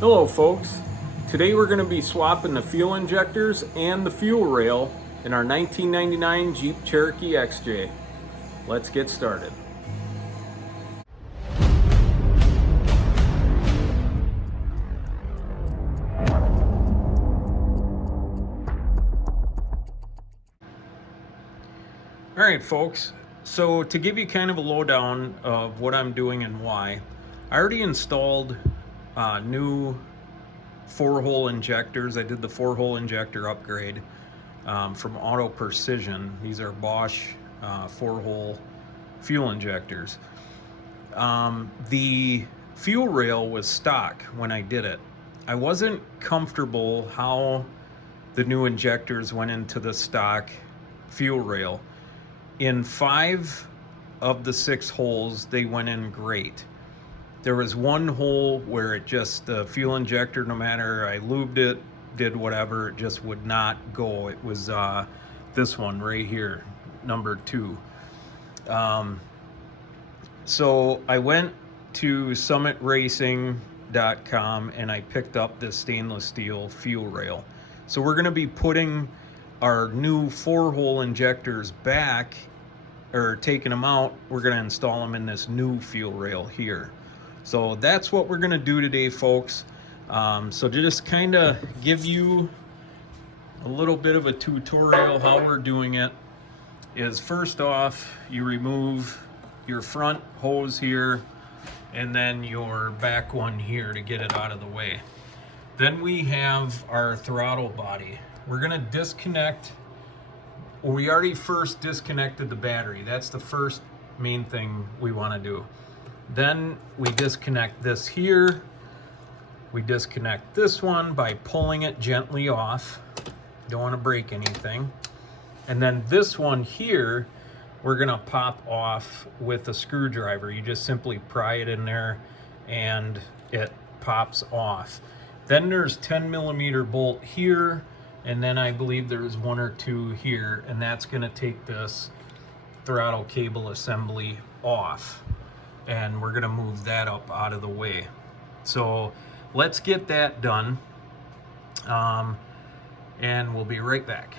Hello folks, today we're going to be swapping the fuel injectors and the fuel rail in our 1999 Jeep Cherokee XJ. Let's get started. Alright folks, so to give you kind of a lowdown of what I'm doing and why, I already installed new 4-hole injectors. I did the 4-hole injector upgrade from Auto Precision. These are Bosch 4-hole fuel injectors. The fuel rail was stock when I did it. I wasn't comfortable how the new injectors went into the stock fuel rail. In 5 of the 6 holes, they went in great. There was one hole where it just, the fuel injector, no matter I lubed it, did whatever, it just would not go. It was this one right here, number 2. So I went to summitracing.com and I picked up this stainless steel fuel rail. So we're going to be putting our new 4-hole injectors back, or taking them out. We're going to install them in this new fuel rail here. So that's what we're going to do today, folks. So to just kind of give you a little bit of a tutorial how we're doing it is, first off, you remove your front hose here and then your back one here to get it out of the way. Then we have our throttle body. We're going to disconnect. Well, we already first disconnected the battery. That's the first main thing we want to do. Then we disconnect this here. We disconnect this one by pulling it gently off. Don't want to break anything. And then this one here, we're going to pop off with a screwdriver. You just simply pry it in there and it pops off. Then there's 10mm bolt here, and then I believe there's 1 or 2 here, and that's going to take this throttle cable assembly off. And we're going to move that up out of the way. So let's get that done, and we'll be right back.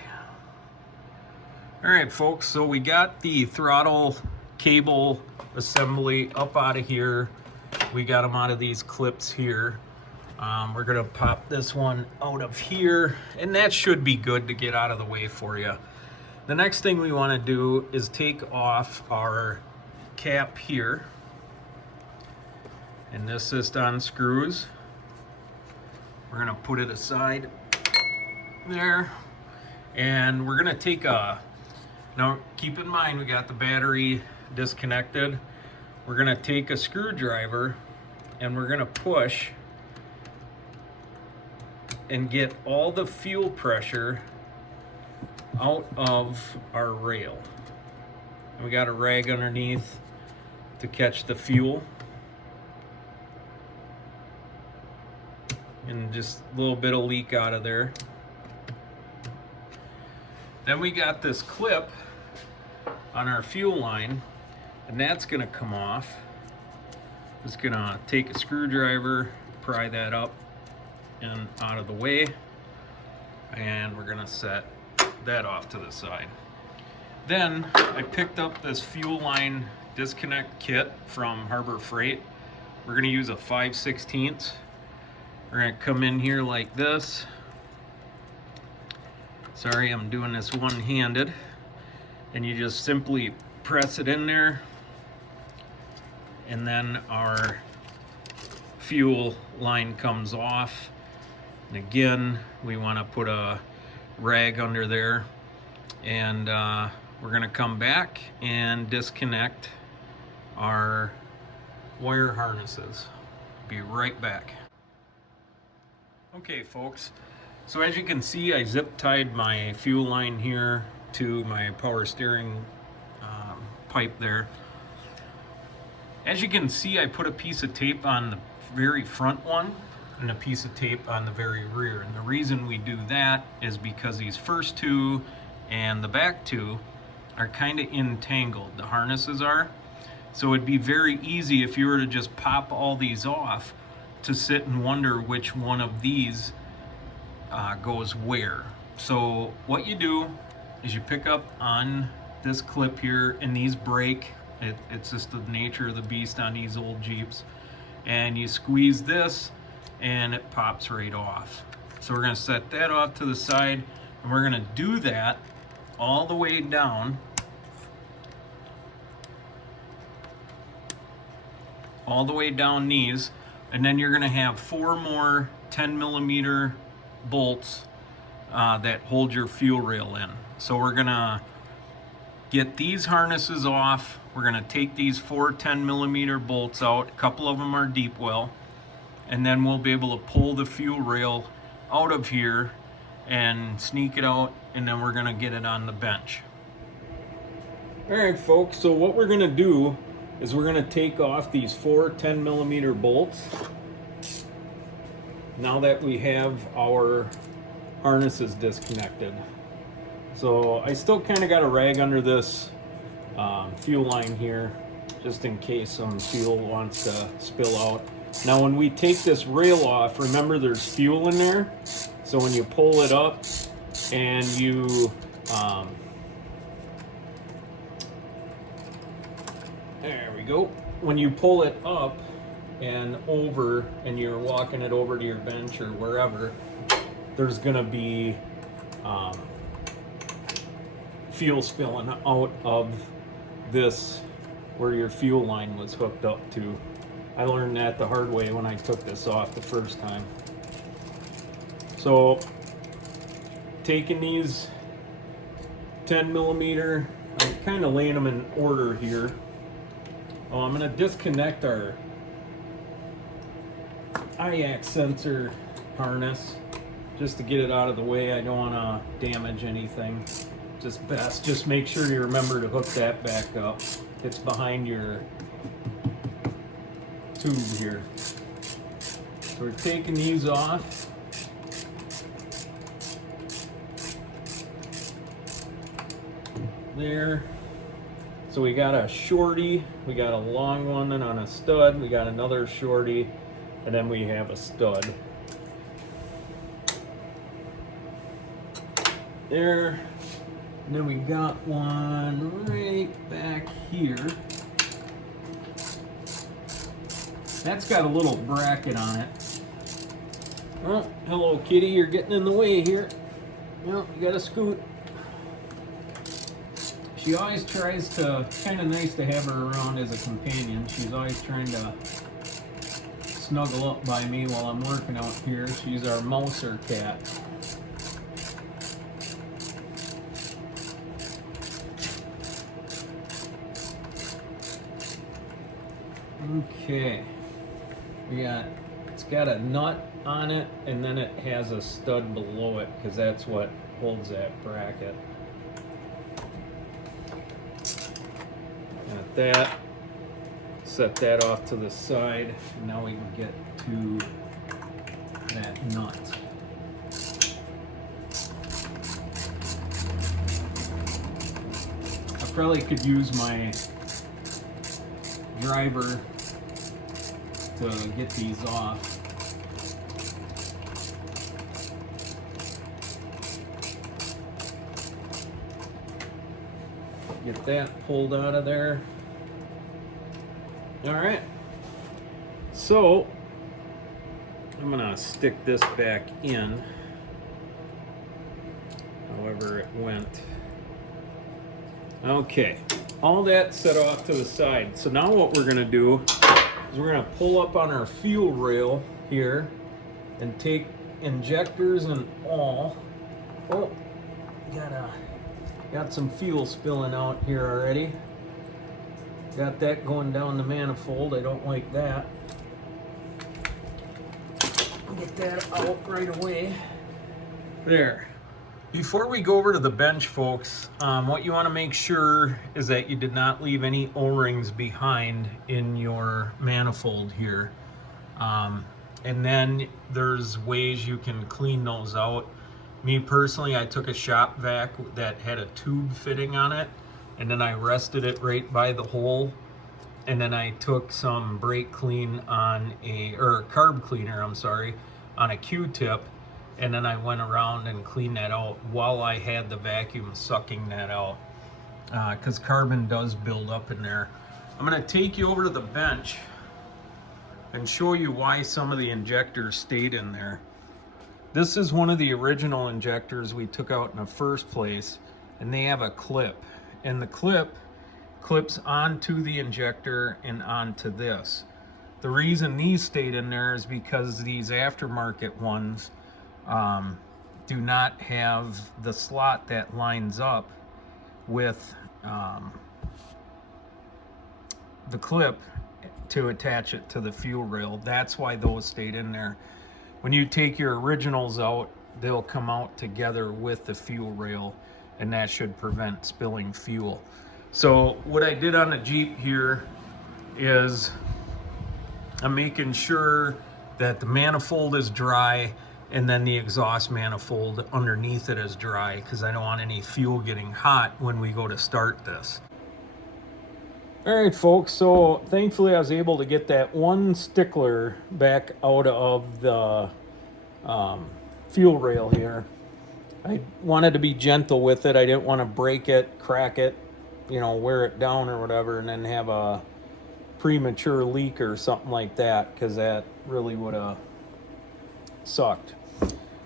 All right, folks, so we got the throttle cable assembly up out of here. We got them out of these clips here. We're gonna pop this one out of here, and that should be good to get out of the way for you. The next thing we want to do is take off our cap here, and this just unscrews. We're gonna put it aside there, and we're gonna take now keep in mind we got the battery disconnected. We're gonna take a screwdriver and we're gonna push and get all the fuel pressure out of our rail. And we got a rag underneath to catch the fuel. And just a little bit of leak out of there. Then we got this clip on our fuel line, and that's gonna come off. Just gonna take a screwdriver, pry that up and out of the way, and we're gonna set that off to the side. Then I picked up this fuel line disconnect kit from Harbor Freight. We're gonna use a 5/16. We're gonna come in here like this. Sorry, I'm doing this one-handed. And you just simply press it in there, and then our fuel line comes off. And again, we want to put a rag under there, and we're going to come back and disconnect our wire harnesses. Be right back. Okay, folks, so as you can see, I zip tied my fuel line here to my power steering pipe there. As you can see, I put a piece of tape on the very front one and a piece of tape on the very rear. And the reason we do that is because these first 2 and the back 2 are kind of entangled. The harnesses are. So it'd be very easy if you were to just pop all these off to sit and wonder which one of these goes where. So what you do is you pick up on this clip here, and these break. It's just the nature of the beast on these old Jeeps. And you squeeze this and it pops right off. So we're going to set that off to the side, and we're going to do that all the way down, these, and then you're going to have 4 more 10mm bolts that hold your fuel rail in. So we're going to get these harnesses off. We're going to take these 4 10mm bolts out. A couple of them are deep well, and then we'll be able to pull the fuel rail out of here and sneak it out, and then we're going to get it on the bench. All right, folks, so what we're going to do is we're going to take off these 4 10mm bolts now that we have our harnesses disconnected. So I still kind of got a rag under this fuel line here, just in case some fuel wants to spill out. Now when we take this rail off, remember there's fuel in there. So when you pull it up and you there we go. When you pull it up and over, and you're walking it over to your bench or wherever, there's gonna be fuel spilling out of this where your fuel line was hooked up to. I learned that the hard way when I took this off the first time. So taking these 10mm, I'm kind of laying them in order here. Oh, I'm going to disconnect our IAC sensor harness just to get it out of the way. I don't want to damage anything. Just make sure you remember to hook that back up. It's behind your tube here. So we're taking these off. There. So we got a shorty, we got a long one and on a stud, we got another shorty, and then we have a stud. There. And then we got one right back here. That's got a little bracket on it. Oh, hello kitty, you're getting in the way here. Well, you gotta scoot. She always tries to, kind of nice to have her around as a companion. She's always trying to snuggle up by me while I'm working out here. She's our mouser cat. Okay, it's got a nut on it, and then it has a stud below it because that's what holds that bracket. Got that. Set that off to the side. And now we can get to that nut. I probably could use my driver to get these off. Get that pulled out of there. All right. So I'm gonna stick this back in, however it went. Okay, all that set off to the side. So now what we're gonna do is we're gonna pull up on our fuel rail here and take injectors and all. Oh, got some fuel spilling out here already. Got that going down the manifold. I don't like that. Get that out right away. There. Before we go over to the bench, folks, what you want to make sure is that you did not leave any O-rings behind in your manifold here. And then there's ways you can clean those out. Me personally, I took a shop vac that had a tube fitting on it, and then I rested it right by the hole and then I took some brake clean on or carb cleaner, I'm sorry, on a Q-tip, and then I went around and cleaned that out while I had the vacuum sucking that out, because carbon does build up in there. I'm going to take you over to the bench and show you why some of the injectors stayed in there. This is one of the original injectors we took out in the first place, and they have a clip, and the clip clips onto the injector and onto this. The reason these stayed in there is because these aftermarket ones do not have the slot that lines up with the clip to attach it to the fuel rail. That's why those stayed in there. When you take your originals out, they'll come out together with the fuel rail, and that should prevent spilling fuel. So what I did on the Jeep here is I'm making sure that the manifold is dry, and then the exhaust manifold underneath it is dry, because I don't want any fuel getting hot when we go to start this. All right, folks, so thankfully I was able to get that one stickler back out of the fuel rail here. I wanted to be gentle with it. I didn't want to break it, crack it, wear it down or whatever, and then have a premature leak or something like that, because that really would have sucked.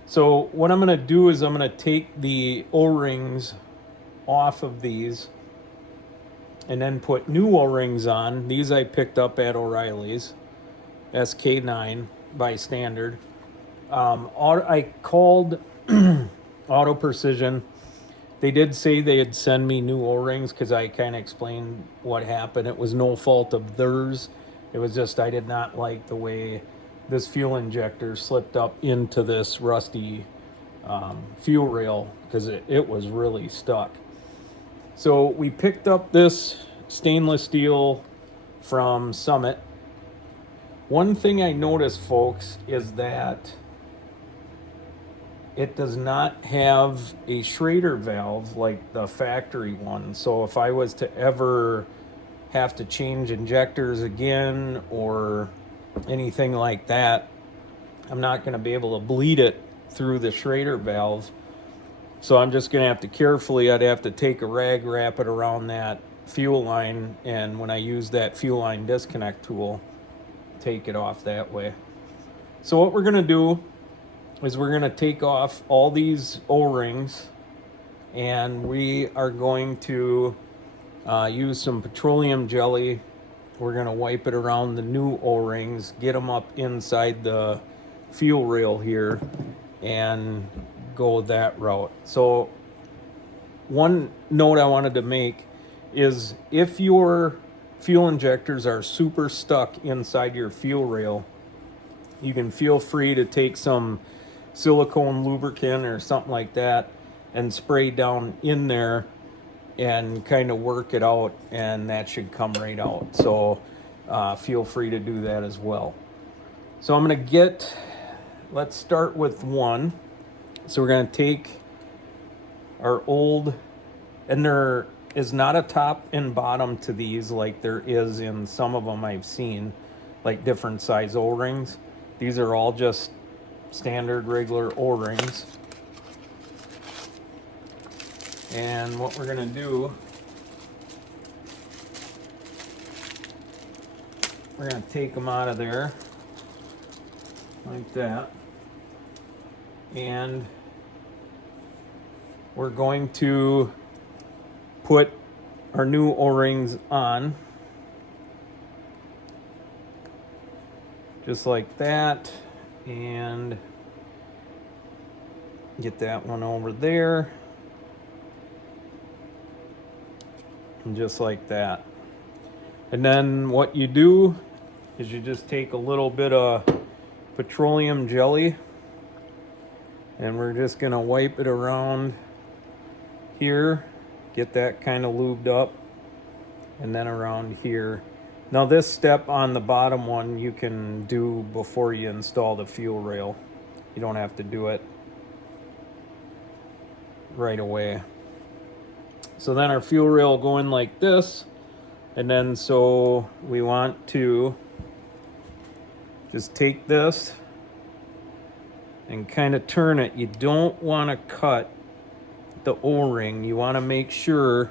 So what I'm going to do is I'm going to take the O-rings off of these and then put new O-rings on. These I picked up at O'Reilly's, SK9 by standard. I called Auto Precision. They did say they'd send me new O-rings, because I kind of explained what happened. It was no fault of theirs. It was just I did not like the way this fuel injector slipped up into this rusty fuel rail, because it was really stuck. So we picked up this stainless steel from Summit. One thing I noticed, folks, is that it does not have a Schrader valve like the factory one. So if I was to ever have to change injectors again or anything like that, I'm not going to be able to bleed it through the Schrader valve. So I'm just going to have to carefully, I'd have to take a rag, wrap it around that fuel line, and when I use that fuel line disconnect tool, take it off that way. So what we're going to do is we're going to take off all these O-rings, and we are going to use some petroleum jelly. We're going to wipe it around the new O-rings, get them up inside the fuel rail here, and go that route. So one note I wanted to make is if your fuel injectors are super stuck inside your fuel rail, you can feel free to take some silicone lubricant or something like that and spray down in there and kind of work it out, and that should come right out. So feel free to do that as well. So I'm going to let's start with one. So we're going to take our old, and there is not a top and bottom to these like there is in some of them I've seen, like different size O-rings. These are all just standard regular O-rings. And what we're going to do, we're going to take them out of there like that. And we're going to put our new O-rings on. Just like that. And get that one over there. And just like that. And then what you do is you just take a little bit of petroleum jelly, and we're just going to wipe it around here, get that kind of lubed up, and then around here. Now this step on the bottom one you can do before you install the fuel rail. You don't have to do it right away. So then our fuel rail will go in like this. And then so we want to just take this and kind of turn it. You don't want to cut the O-ring. You want to make sure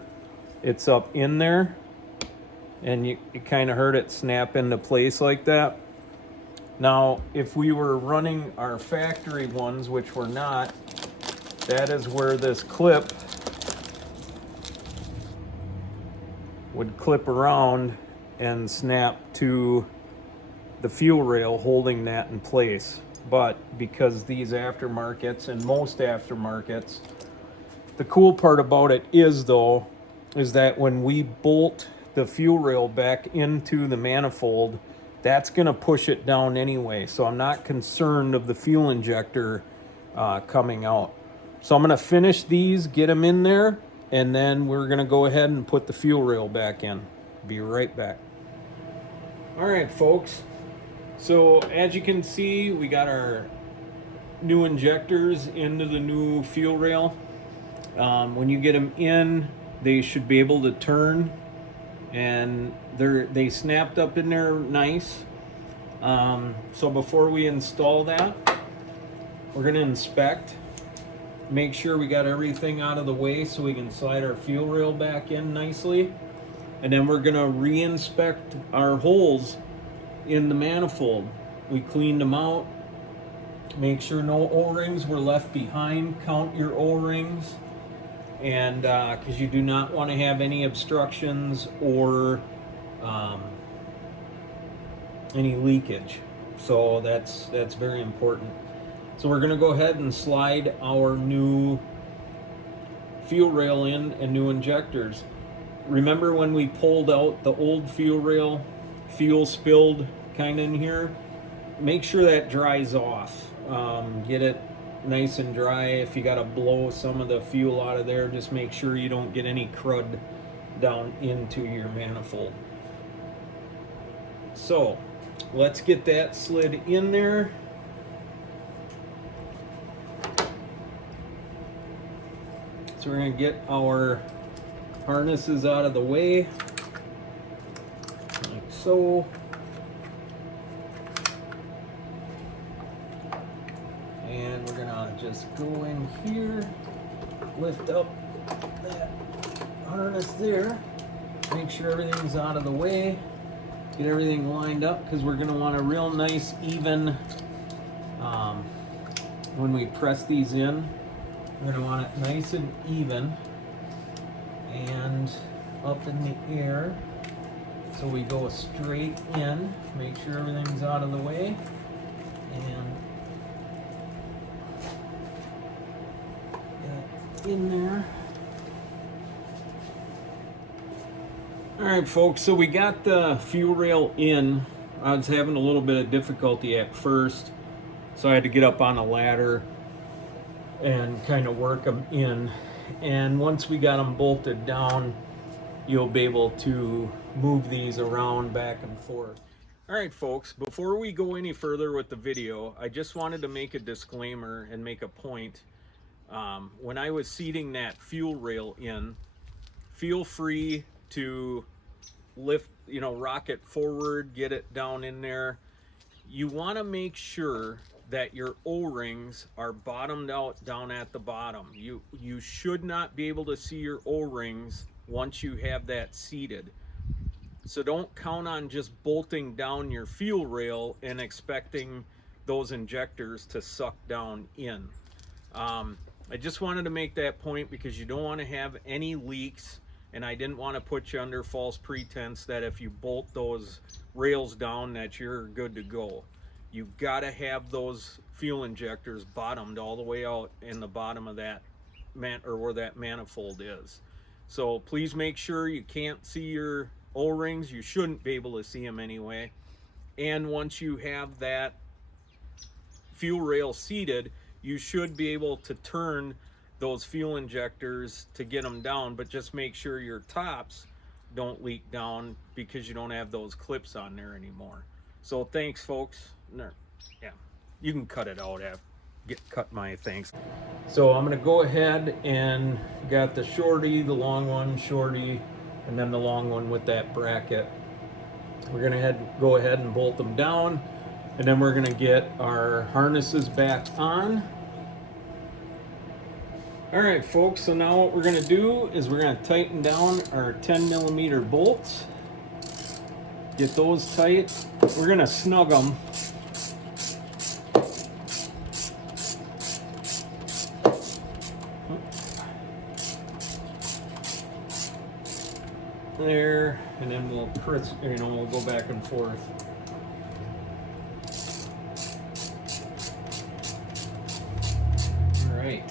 it's up in there, and you kind of heard it snap into place like that. Now, if we were running our factory ones, which we're not, that is where this clip would clip around and snap to the fuel rail, holding that in place. But because these aftermarkets, and most aftermarkets, the cool part about it is though, is that when we bolt the fuel rail back into the manifold, that's going to push it down anyway. So I'm not concerned of the fuel injector coming out. So I'm going to finish these, get them in there, and then we're going to go ahead and put the fuel rail back in. Be right back. All right, folks. So as you can see, we got our new injectors into the new fuel rail. When you get them in, they should be able to turn, and they snapped up in there nice. So before we install that, we're going to inspect, make sure we got everything out of the way so we can slide our fuel rail back in nicely. And then we're going to re-inspect our holes in the manifold. We cleaned them out, make sure no O-rings were left behind. Count your O-rings, and because you do not want to have any obstructions or any leakage. So that's very important. So we're going to go ahead and slide our new fuel rail in and new injectors. Remember when we pulled out the old fuel rail, fuel spilled kind of in here? Make sure that dries off. Get it nice and dry. If you got to blow some of the fuel out of there, just make sure you don't get any crud down into your manifold. So let's get that slid in there. So we're going to get our harnesses out of the way, like so. And we're gonna just go in here, lift up that harness there, make sure everything's out of the way, get everything lined up, because we're gonna want a real nice even, when we press these in, we're gonna want it nice and even and up in the air, so we go straight in, make sure everything's out of the way, and get it in there. All right, folks, so we got the fuel rail in. I was having a little bit of difficulty at first, so I had to get up on a ladder and kind of work them in. And once we got them bolted down, you'll be able to move these around back and forth. All right, folks, before we go any further with the video, I just wanted to make a disclaimer and make a point. When I was seating that fuel rail in, feel free to lift, rock it forward, get it down in there. You want to make sure that your O-rings are bottomed out down at the bottom. You should not be able to see your O-rings once you have that seated. So don't count on just bolting down your fuel rail and expecting those injectors to suck down in. I just wanted to make that point because you don't want to have any leaks, and I didn't want to put you under false pretense that if you bolt those rails down that you're good to go. You've got to have those fuel injectors bottomed all the way out in the bottom of that where that manifold is. So please make sure you can't see your O-rings. You shouldn't be able to see them anyway. And once you have that fuel rail seated, you should be able to turn those fuel injectors to get them down, but just make sure your tops don't leak down because you don't have those clips on there anymore. So thanks, folks. Yeah, you can cut it out. Cut my thanks. So I'm gonna go ahead and got the shorty, the long one, shorty, and then the long one with that bracket. We're gonna go ahead and bolt them down, and then we're gonna get our harnesses back on. All right, folks, so now what we're gonna do is we're gonna tighten down our 10mm bolts. Get those tight. We're gonna snug them. There, and then we'll we'll go back and forth. All right.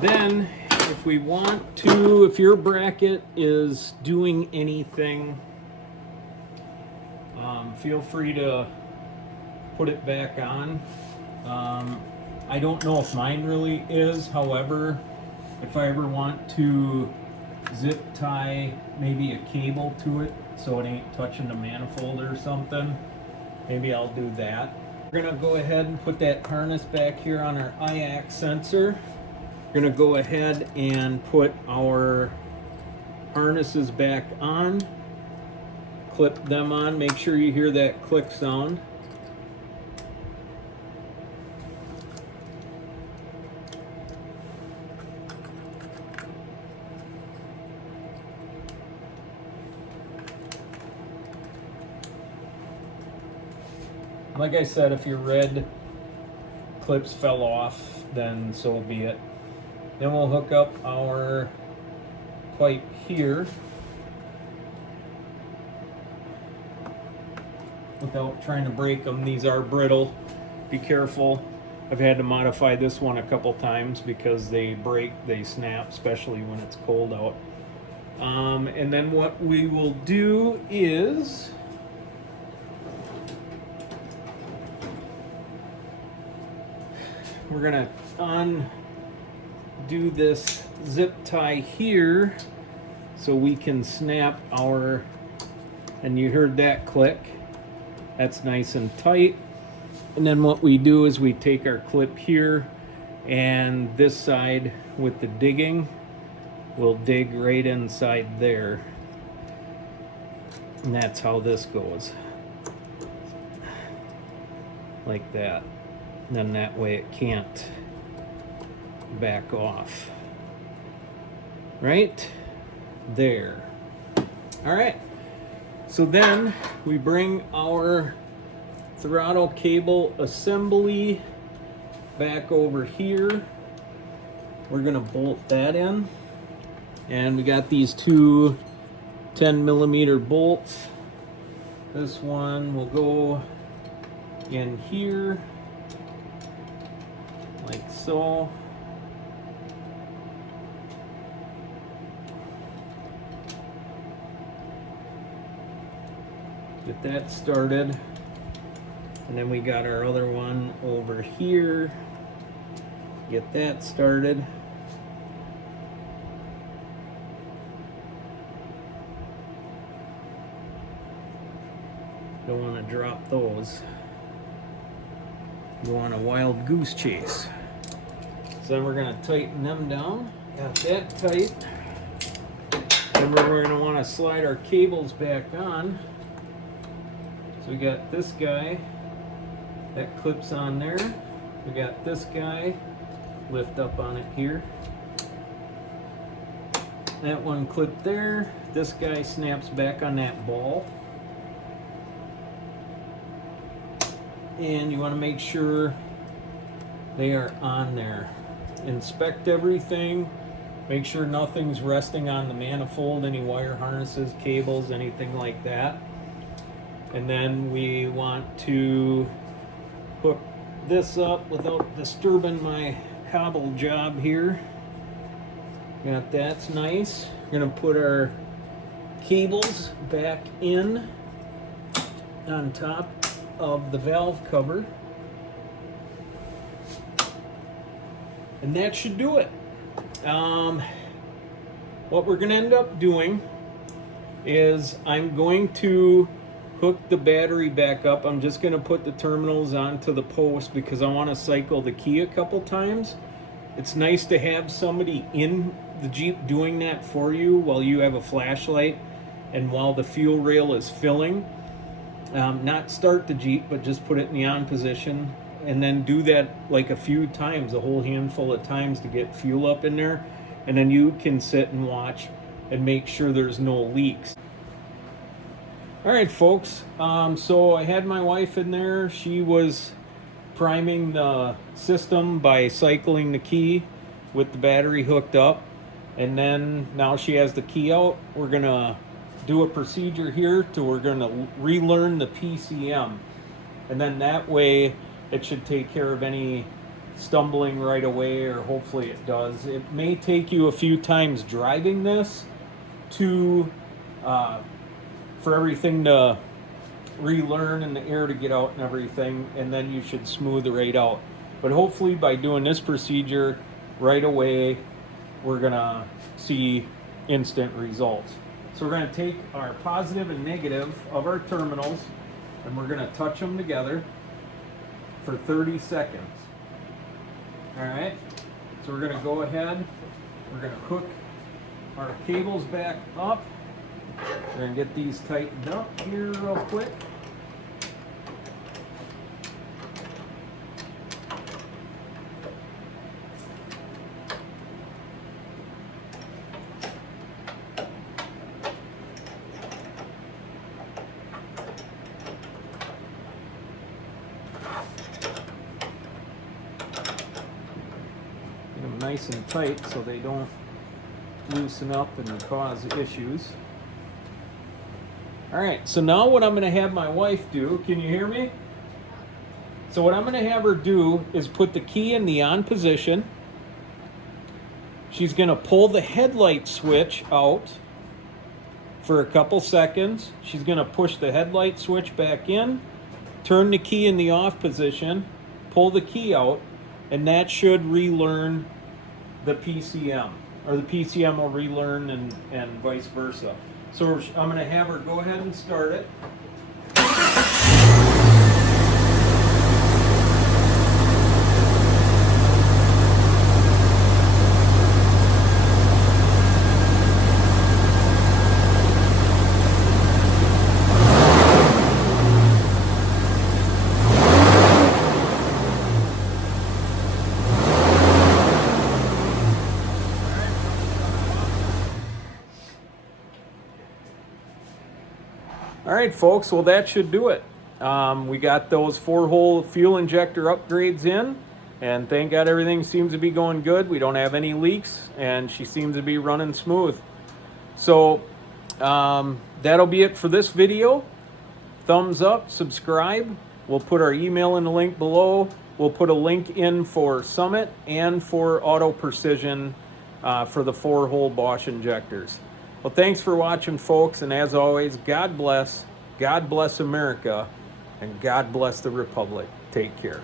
Then, if we want to, if your bracket is doing anything, feel free to put it back on. I don't know if mine really is. However, if I ever want to zip tie maybe a cable to it so it ain't touching the manifold or something, maybe I'll do that. We're gonna go ahead and put that harness back here on our IAC sensor. We're gonna go ahead and put our harnesses back on, clip them on. Make sure you hear that click sound. Like I said, if your red clips fell off, then so be it. Then we'll hook up our pipe here without trying to break them. These are brittle. Be careful. I've had to modify this one a couple times because they break, they snap, especially when it's cold out. And then what we will do is we're gonna undo this zip tie here so we can snap our, and you heard that click, that's nice and tight. And then what we do is we take our clip here, and this side with the digging will dig right inside there, and that's how this goes, like that. And then that way it can't back off. Right there. All right. So then we bring our throttle cable assembly back over here. We're gonna bolt that in. And we got these two 10mm bolts. This one will go in here, like so. Get that started. And then we got our other one over here. Get that started. Don't want to drop those. You want a wild goose chase. So then we're going to tighten them down. Got that tight. Then we're going to want to slide our cables back on. So we got this guy that clips on there. We got this guy, lift up on it here. That one clipped there. This guy snaps back on that ball. And you want to make sure they are on there. Inspect everything. Make sure nothing's resting on the manifold, any wire harnesses, cables, anything like that. And then we want to hook this up without disturbing my cobble job here. Got that's nice. We're gonna put our cables back in on top of the valve cover, and that should do it. What we're gonna end up doing is I'm going to hook the battery back up. I'm just gonna put the terminals onto the post because I want to cycle the key a couple times, It's nice to have somebody in the Jeep doing that for you while you have a flashlight and while the fuel rail is filling. Not start the Jeep, but just put it in the on position, and then do that like a few times, a whole handful of times, to get fuel up in there, and then you can sit and watch and make sure there's no leaks. All right, folks, so I had my wife in there. She was priming the system by cycling the key with the battery hooked up, and then now she has the key out. We're gonna do a procedure here to we're gonna relearn the PCM, and then that way it should take care of any stumbling right away, or hopefully it does. It may take you a few times driving this to for everything to relearn and the air to get out and everything, and then you should smooth it right out. But hopefully by doing this procedure right away, we're gonna see instant results. So we're gonna take our positive and negative of our terminals, and we're gonna touch them together for 30 seconds. All right, so we're gonna go ahead, we're gonna hook our cables back up. We're gonna get these tightened up here real quick. Get them nice and tight so they don't loosen up and cause issues. All right, so now what I'm going to have my wife do, can you hear me? So what I'm going to have her do is put the key in the on position. She's going to pull the headlight switch out for a couple seconds. She's going to push the headlight switch back in, turn the key in the off position, pull the key out, and that should relearn the PCM, or the PCM will relearn and vice versa. So I'm going to have her go ahead and start it. All right, folks, well, that should do it. We got those 4-hole fuel injector upgrades in, and thank God everything seems to be going good. We don't have any leaks, and she seems to be running smooth. So that'll be it for this video. Thumbs up, subscribe. We'll put our email in the link below. We'll put a link in for Summit and for Auto Precision for the 4-hole Bosch injectors. Well, thanks for watching, folks, and as always, God bless America, and God bless the Republic. Take care.